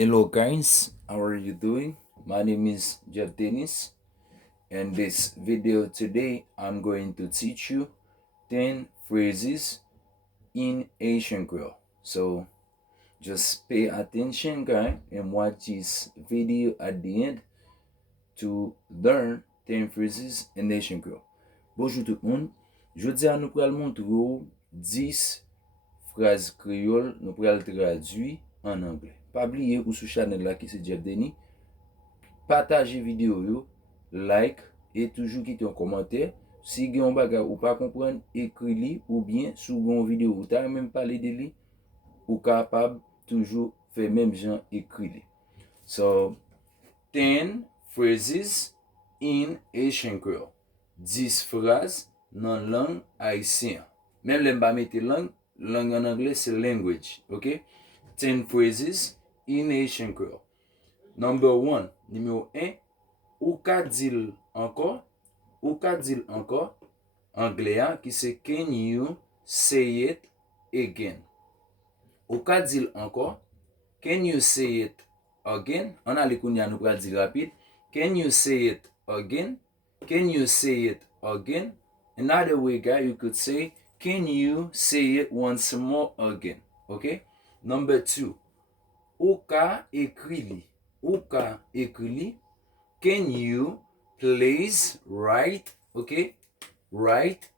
Hello guys, how are you doing? My name is Jeff Dennis. In this video today, I'm going to teach you 10 phrases in Haitian Creole. So just pay attention guys and watch this video at the end to learn 10 phrases in Haitian Creole. Bonjour tout le monde. Jodi a nou pral montre 10 phrases créoles nous pral traduit en anglais. Pas oublier ou sous channel là qui c'est Jeff Denis. Partagez vidéo yo, like et toujours quitter un commentaire. Si vous avez un bagage ou pas comprendre, écris-li ou bien sous une vidéo ou t'as même parlé de li ou capable toujours faire même gens écrit. So 10 phrases in Haitian Creole. 10 phrases dans langue haïtienne. Même les pas mettre langue en anglais c'est language, OK? 10 phrases in Haitian Creole. Number 1, numéro 1, ou ka dil encore anglais qui c'est can you say it again? Ou ka dil encore, can you say it again? On a l'écounia nous pral dire rapide. Can you say it again? Can you say it again? Another way, guys, you could say, can you say it once more again? Okay? Number 2, ou ka écrit li. Ou ka écrit li. Can you please write, okay? Write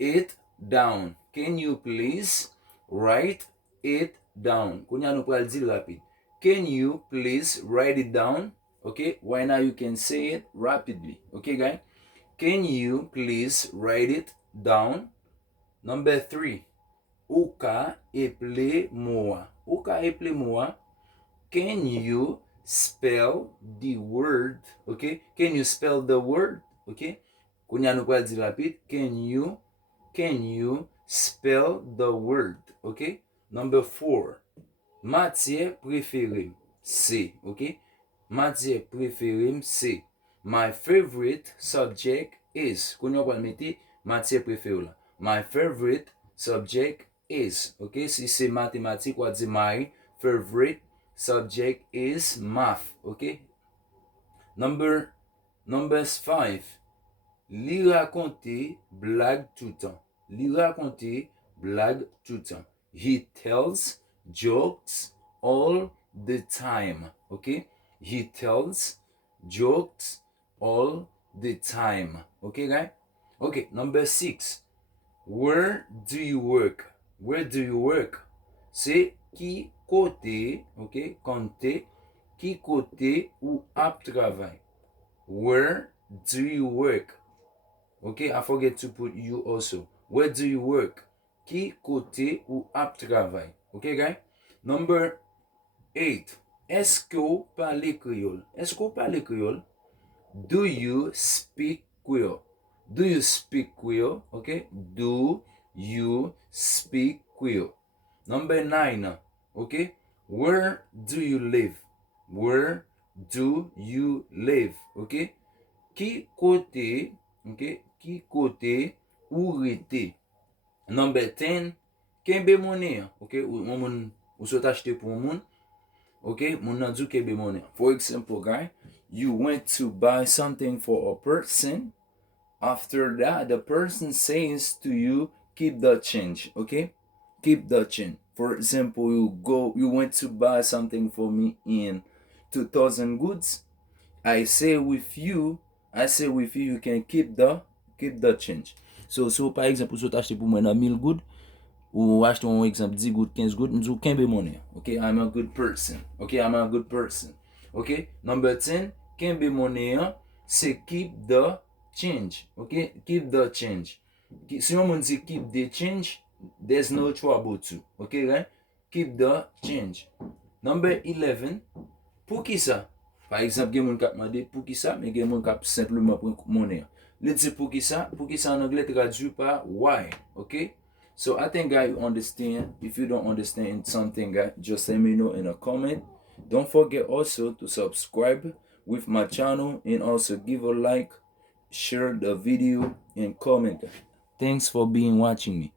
it down. Can you please write it down? Kounya nou pral di rapide. Can you please write it down? Okay, right now you can say it rapidly. Okay, guys? Can you please write it down? Number 3. Ou ka eple moi. Ou ka eple moi. Can you spell the word? Okay? Can you spell the word? Okay? Kounya nou pral di rapide. Can you spell the word? Okay? Number 4. Matière préférée, c'est. Okay? Matière préférée, c'est. My favorite subject is. Kounya pral mette matière préférée là. My favorite subject is. Okay? Si c'est mathématique, on dit my favorite subject is math. Okay? Number 5. Li raconter blague tout temps. Li raconter blague tout temps. He tells jokes all the time. Okay? He tells jokes all the time. Okay, guys? Okay, number 6. Where do you work? Where do you work? C'est qui côté, ok, compter, qui côté ou ap travail. Where do you work? Okay, I forget to put you also. Where do you work? Qui côté ou ap travail. Okay, guys? Number 8. Est-ce que vous parlez créole? Est-ce que vous parlez créole? Do you speak Creole? Do you speak Creole? Okay? Do you speak Creole? Number 9. Okay? Where do you live? Where do you live? Okay? Qui côté, okay? Qui côté ou rete? Number 10. Kembe monnaie, okay? Ou sot achete pour moun. Okay? Moun nan dou kembe monnaie. For example, guy, you went to buy something for a person. After that, the person says to you, keep the change. Okay? Keep the change. For example, you went to buy something for me in 2,000 goods. I say with you, you can keep the change. So par exemple, si tu achètes pour moi 1000 goods, ou achète un exemple 10 goods, 15 goods, nous kembe monnaie. Okay, I'm a good person. Okay, I'm a good person. Okay, number 10, kembe monnaie, c'est keep the change. Okay, keep the change. Si on dit keep the change, there's no trouble too. Okay, right? Keep the change. Number 11, pour qui ça? Par exemple, il y a des gens qui demandent pour qui ça, mais il y a des gens qui simplement prennent monnaie. Le dit pour qui ça en anglais traduit par why. Okay? So I think guys you understand. If you don't understand something, guys, just let me know in a comment. Don't forget also to subscribe with my channel and also give a like, share the video and comment. Thanks for watching me.